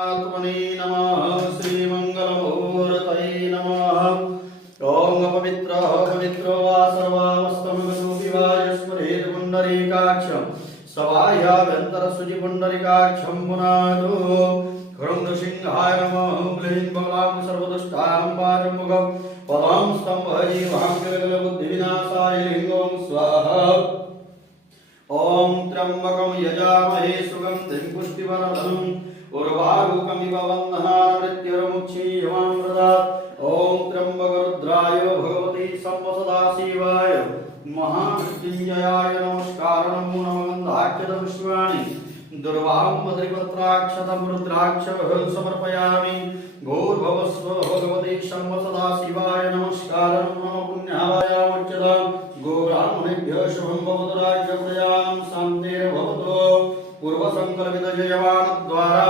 आत्मने नमः श्रीमङ्गलमूर्तये नमः। ॐ पवित्रः पवित्रो वा सर्वावस्थमगतोऽपि वा यस्मरेत् पुण्डरीकाक्षं सवाह्याभ्यन्तरशुचिपुण्डरीकाक्षं पुनातु। खड्गसिंहाय नमः। क्लीं बलां सर्वदुष्टां पाशमुखं पदां स्तम्भजीवाङ्गलबुद्धिविनाशाय लिङ्गं स्वाहा। ॐ त्र्यम्बकं यजामहे सुगन्धिं पुष्टिवर्धनम् उर्वारुकमिव वह्नः मृत्युर्मुक्षीयमामृतात्। ॐ त्र्यम्बकरुद्राय भगवते सदाशिवाय महामृत्युञ्जयाय नमस्कार। नमो नमः। गन्धाक्षतपुष्पाणि दुर्वां बद्रिपत्राक्षतं रुद्राक्षं समर्पयामि। घोर्भवस्व भगवते सदाशिवाय नमस्कार। नमो पुण्यावायामुच्यतां गोब्राह्मणेभ्यः शुभं भवतु। राज्यप्रजां शान्तिर्भवतु। पूर्वसङ्कल्पितजयवानद्वारा